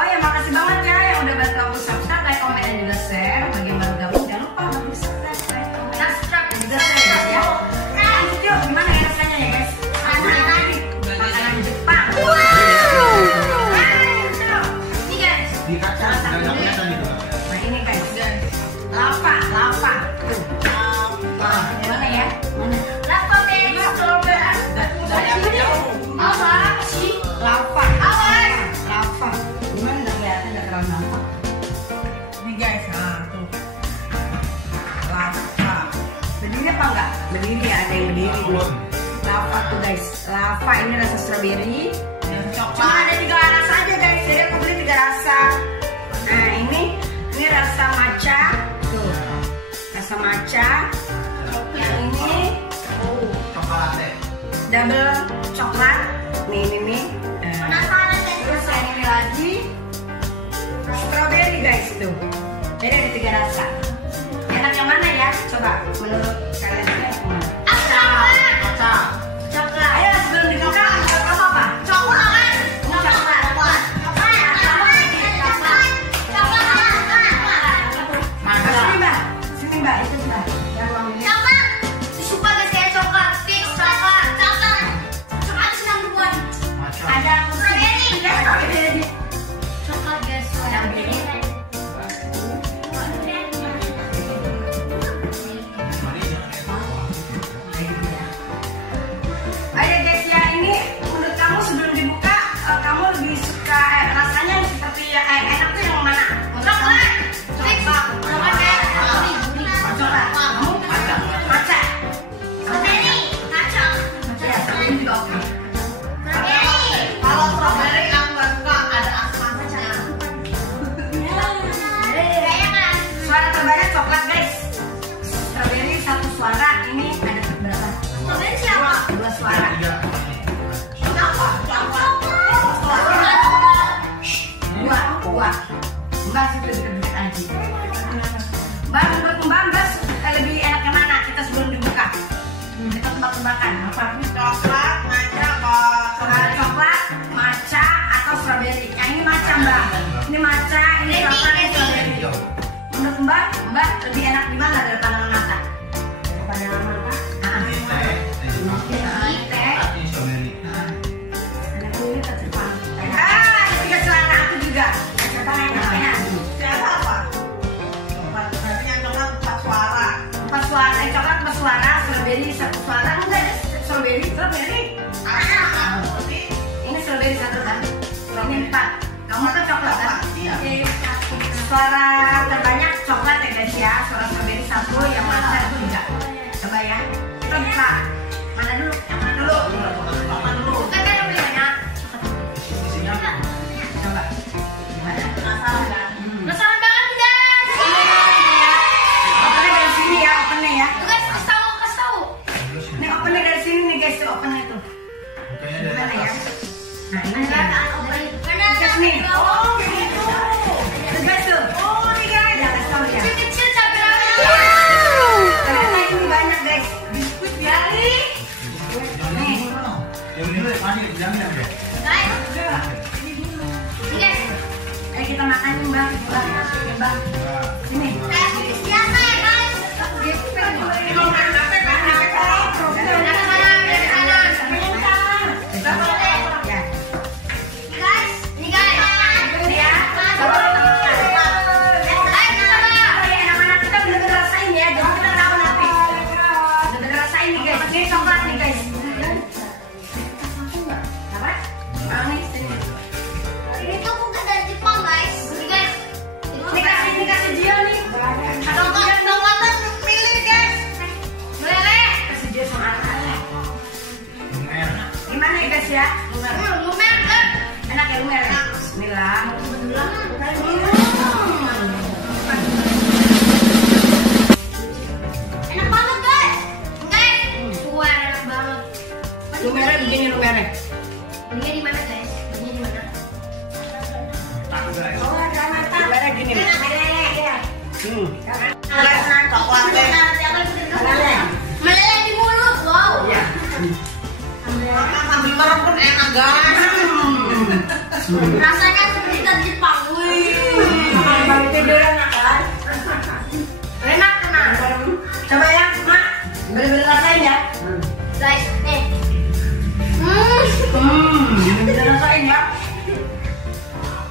Oh ya, makasih banget ya yang udah bantu aku subscribe, like, komen, dan juga share. Bagi yang baru gabung, jangan lupa bantu subscribe, like, komen, dan juga share ya. Lanjut yuk, gimana ya rasanya ya guys? Makanan Jepang. Wow. Ini guys. Nah ini guys, lava. Gimana ya? Lava berry strawberry. Apa sih? Lava. Gimana nggak kelihatan, nggak terlalu nampak. Ini guys, nah tuh lava. Berdiri apa enggak? Berdiri, ada yang berdiri. Lava tuh guys. Lava ini rasa strawberry. Cuma ada 3 rasa aja guys. Jadi aku beli 3 rasa. Nah ini rasa matcha. Tuh, rasa matcha. Yang ini double coklat. Nih. Terus yang ini lagi strawberry guys tuh. Jadi ada 3 rasa. Enak yang mana ya? Coba menurut kalian yang mana? Coklat. Ayo sebelum dibuka apa? Coklat. Sini mbak, itu mbak. Ada strawberry. Coklat guys. Ayo guys ya, ini menurut kamu sebelum dibuka kamu lebih suka rasanya seperti enak tuh yang mana? Coklat. Kamu matcha. Ya, strawberry juga oke. Kalau strawberry yang nggak suka ada asam-asamnya. Suara terbanyak coklat guys. Strawberry 1 suara. Ini ada berapa? Strawberry siapa? 2 suara. Dua. Mbak sih deket-deket aja. Mbak, menurut Mbak lebih enak yang mana? Kita sebelum dibuka. Kita tebak-tebakan. Apa? Coklat, Coklat, matcha atau strawberry. Yang ini matcha mbak. Ini matcha, ini coklat, ini strawberry. Menurut Mbak lebih enak di mana dari pandangan mata? Pandangan mata? Ini tercepang. Ini juga celana aku juga. Tercepang enak. siapa apa? Berarti yang coklat 4 suara. 4 suara, coklat 4 suara, strawberry 1 suara. Enggak ada strawberry. Ini strawberry 1 kan? Ini 4. Kamu kan coklat kan? Iya. Suara terbanyak coklat ya guys ya. Suara strawberry 1, yang matcha itu juga. Coba ya. Kita buka. Mana dulu? Yang mana dulu? Bukan kan lebih banyak. Coba. Gimana? Penasaran banget guys. Opennya dari sini ya, opennya ya. Guys, kasih tahu. Ini opennya dari sini nih guys, opennya tuh. Gimana ya? Nah ini guys nih. Oh gitu. Guys tuh. Oh nih guys. Ya kasih tahu ya. Kecil cabai rawit. Ternyata ini banyak guys. Biskuit ya. Nih. Guys. Ini guys. Ayo kita makan nih mbak. Mbak. Sini. Biasa ya guys. Ya, lumer, enak ya lumer. Bismillah. Enak banget guys. Suara enak banget. Lumernya begini lumernya. Belinya di mana guys? Belinya di mana? Oh ada mata. Lumernya gini. Meleleh di mulut, wow. Iya. Sambil merem pun enak guys. Rasanya seperti di Jepang. Guys, nih. Bisa rasain ya.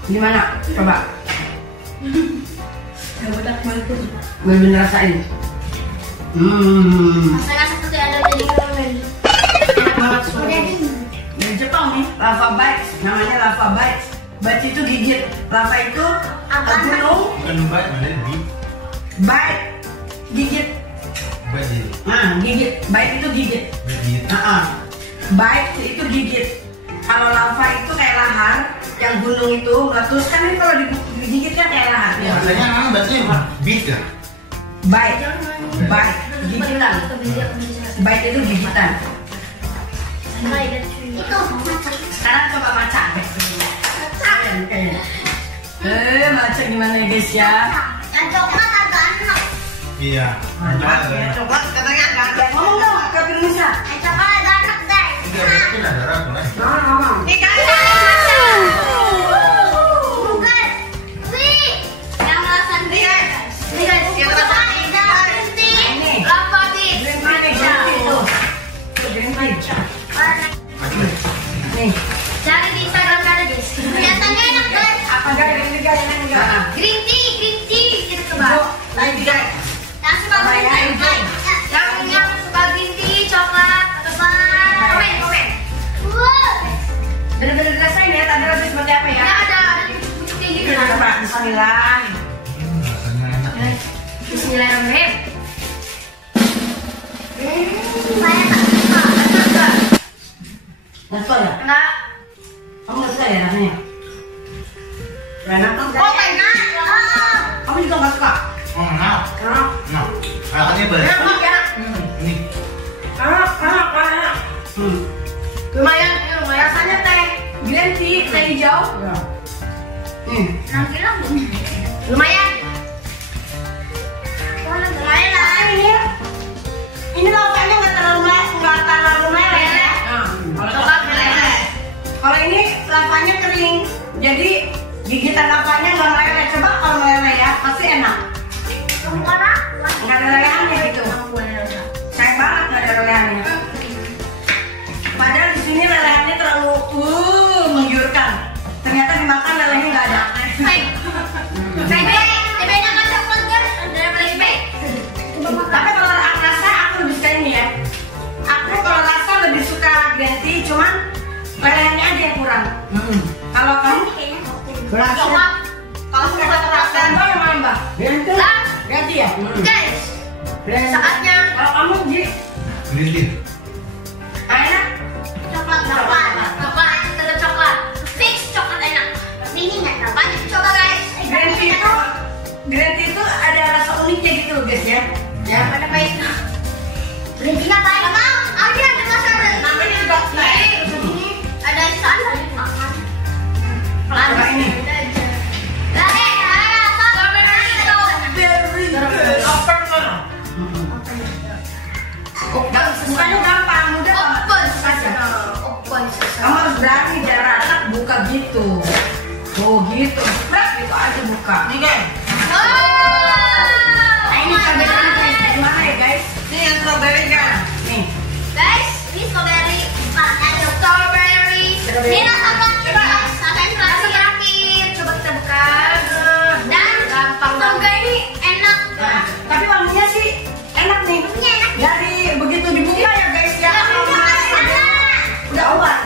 Gimana? Coba. Bener-bener rasain. Rasanya seperti ada jadi ramen. Dari Jepang nih, lava bites, namanya lava bites. Bites itu gigit, lava itu gunung. Bukan bite, mana bite? Bite, gigit. Bite jadi. Nah, gigit. Bite itu gigit. Bite jadi. Bite itu gigit. Kalau lava itu kayak lahar, yang gunung itu meletus kan ini kalau digigit kan kayak lahar. Ya, rasanya memang bacanya bite kan? Bite, bite, gigitan. Bite itu gigitan. Itu Sekarang coba maca. Maca gimana ya guys ya? yang coklat agak enak. Iya. Mantap ya, coklat katanya agak ngomong dong ke Indonesia. Yang coklat agak enak guys. Enggak, mungkin ada ragu kan? Ngomong. Bukan. Wih, yang rasa nih guys. Nih guys, yang rasa ada berhenti. Lava beach. Green tea, green tea tuh. Tuh, green tea. Nih, Cari di Instagram ada guys. Kelihatannya enak guys. apa guys? Green tea yang enggak? Green tea gitu coba. Lagi guys. Yang suka green tea, yang suka green tea, coklat, atau apa? Komen. Wow. Bener-bener rasain ya, tadi rasanya seperti apa ya? Ini ada putih gitu. Coba, bismillah. Rasanya enak. Bismillahirrahmanirrahim. Nggak suka ya? Enggak. Kamu nggak suka ya rasanya? Enak tuh. Oh, enak. Kamu juga nggak suka? Oh, enak. Enak. Enak. Rasanya berat. Enak. Ini. Enak. Lumayan, ini lumayan. Rasanya teh green tea, teh hijau. Nampilan lumayan. Lumayan lah. Ini lavanya nggak terlalu meleleh ya. Coklat meleleh. Kalau ini lavanya kering, jadi gigitan lavanya nggak meleleh. Coba kalau meleleh ya, pasti enak. Mana? Nggak ada lelehannya gitu. Sayang banget nggak ada lelehannya. Padahal di sini lelehannya terlalu menggiurkan. Ternyata dimakan lelehnya nggak ada. Tebenya kan coklat guys, ada play. Tapi kalau aku rasa aku lebih suka ini ya. Aku kalau rasa lebih suka green tea, cuman lelehannya aja yang kurang. Kalau kamu Coklat. kalau suka rasa yang mana mbak? Green tea. Lah, Green tea ya. guys, saatnya Kalau kamu Ji, Green tea. enak. coklat. Tetap coklat. Fix coklat enak. Ini nggak tahu. Lanjut coba guys. Green tea itu ada rasa uniknya gitu loh guys ya. Ya. Mana baik? Berhentinya apa? Emang ada masalah. Namanya juga Ada di sana. Coba ini. Bukannya gampang, mudah banget. Kamu harus berani biar rata buka gitu. Oh gitu, itu aja buka. Nih guys. Nah ini strawberry guys, gimana ya guys? Ini yang strawberry kan? Nih. Guys, ini strawberry. Ada strawberry. Ini rasa terakhir guys. Rasa terakhir. Coba kita buka. Dan gampang. Semoga ini enak. Nah, tapi wanginya sih enak nih. Wanginya enak. Dari begitu dibuka ya guys ya. Udah obat.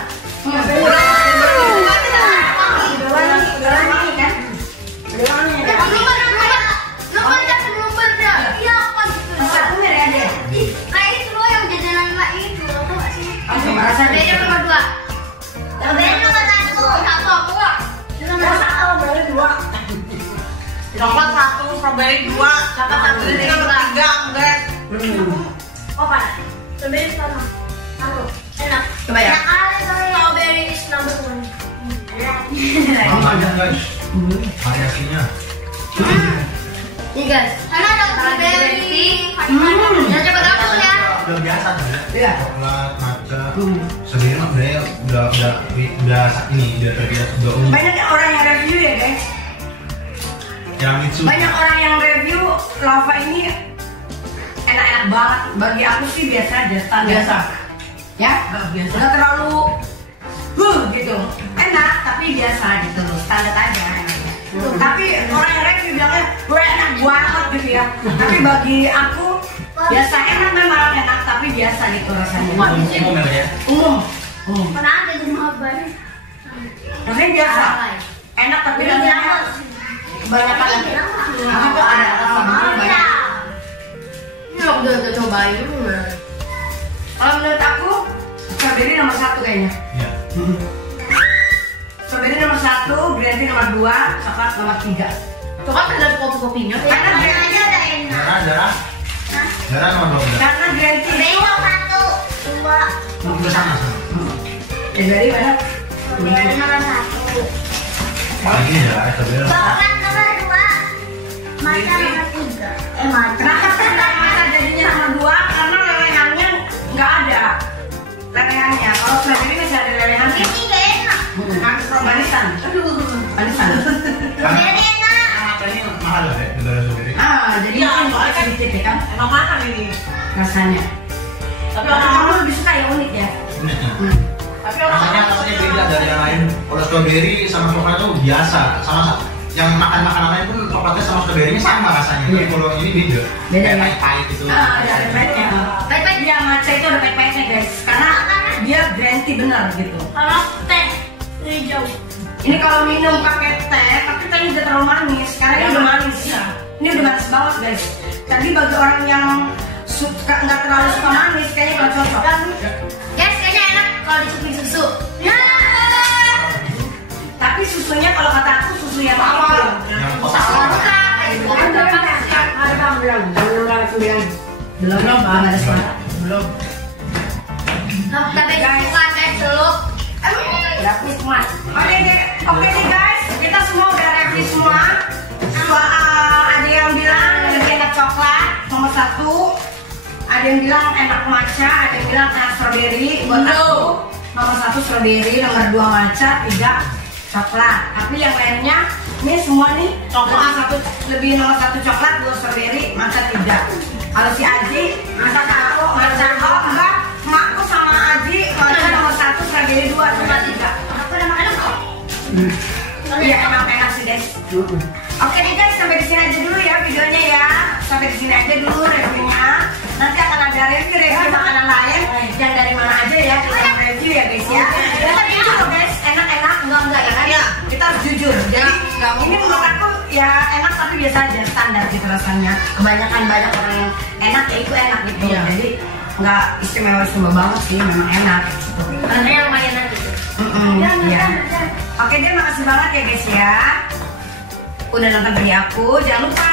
Coklat 1, strawberry 2, coklat 1 ini kan 3 guys. Oh panas. Strawberry sama. Enak. Coba ya. Strawberry is number 1. Banyak guys. Variasinya. Nih guys, karena ada strawberry. Ya coba gabung ya. Udah biasa kan ya? Iya. Coklat, matcha. Sebenarnya mah udah ini udah terbiasa udah umum. Banyak orang yang review ya guys. Tiramisu. Banyak orang yang review lava ini enak-enak banget. Bagi aku sih biasa aja, standar. Biasa. Ya, Biasa. nggak terlalu gitu. Enak tapi biasa gitu loh, standar aja enaknya. Tapi orang yang review bilangnya enak banget gitu ya. Tapi bagi aku biasa, enak memang enak tapi biasa gitu rasanya. Umum ya. Umum. Pernah ada di rumah baru. Rasanya biasa. Enak tapi rasanya banyak kan. Tapi kok ada rasa banyak. Ini aku udah cobain. Kalau menurut aku strawberry nomor 1 kayaknya. Iya. Strawberry nomor 1, green tea nomor 2, coklat nomor 3. Coklat ada kopi-kopinya. Karena green Aja tea, ada enak. Jarang nomor 12. karena green tea Beri itu satu, dua. Itu sama. dari mana? Beri nomor satu. Lagi ya, sebenarnya. Coklat nomor dua. Mata nomor tiga. Kenapa kenapa jadinya nomor 2? Karena lelehannya nggak ada. Lelehannya, kalau strawberry masih ada lelehannya. Ini gak enak. Manisan. Manisan. Beri enak. Ini mahal ya, negara sendiri. Jadi soalnya kan sedikit ya kan Emang mahal ini. rasanya. Tapi Kamu orang lebih suka yang unik ya? Uniknya. tapi orang Rasanya beda dari yang lain. Kalau strawberry sama coklat itu biasa, sama. Yang makan lain pun coklatnya sama strawberry sama rasanya. Tapi kalau ini beda. Beda Kayak ya? pahit-pahit gitu. Ada pahit-pahitnya. Pahit-pahit dia matcha itu ada pahit-pahitnya guys. Karena dia green tea benar gitu. Kalau teh hijau. Ini kalau minum pakai teh, tapi tehnya udah terlalu manis. Karena ini udah manis. Ini udah manis banget guys. Tadi bagi orang yang suka nggak terlalu suka manis, kayaknya kalau cocok. Guys, kayaknya enak kalau dicupin susu. Tapi susunya kalau kata aku susu yang apa? Yang kotak. Belum ada semangat. Belum. Tapi suka teh celup. Gratis mas. Oke deh guys, kita semua udah review semua. Ada yang bilang lebih enak coklat nomor 1. Ada yang bilang enak matcha, ada yang bilang enak strawberry. Buat aku nomor 1 strawberry, nomor 2 matcha, 3 coklat. Tapi yang lainnya ini semua nih coklat. Lebih nomor 1 coklat, 2 strawberry, matcha 3. Kalau si Aji, matcha aku, matcha enggak. Makku sama Aji, matcha nomor 1, strawberry 2, coklat 3. Aku udah makan kok. Iya enak sih guys. Oke nih guys, sampai di sini aja dulu ya videonya ya. Sampai di sini aja dulu reviewnya. Nanti akan ada review makanan lain yang dari mana aja ya kita review ya guys ya. Kita jujur loh guys, enak-enak enggak ya kan? Kita harus jujur. Jadi ini menurut aku ya enak tapi biasa aja, standar gitu rasanya. Kebanyakan banyak orang yang enak ya itu enak gitu. Jadi nggak istimewa banget sih, memang enak. Karena yang mainan gitu. Iya. Oke deh, makasih banget ya guys ya. Udah nonton video aku. Jangan lupa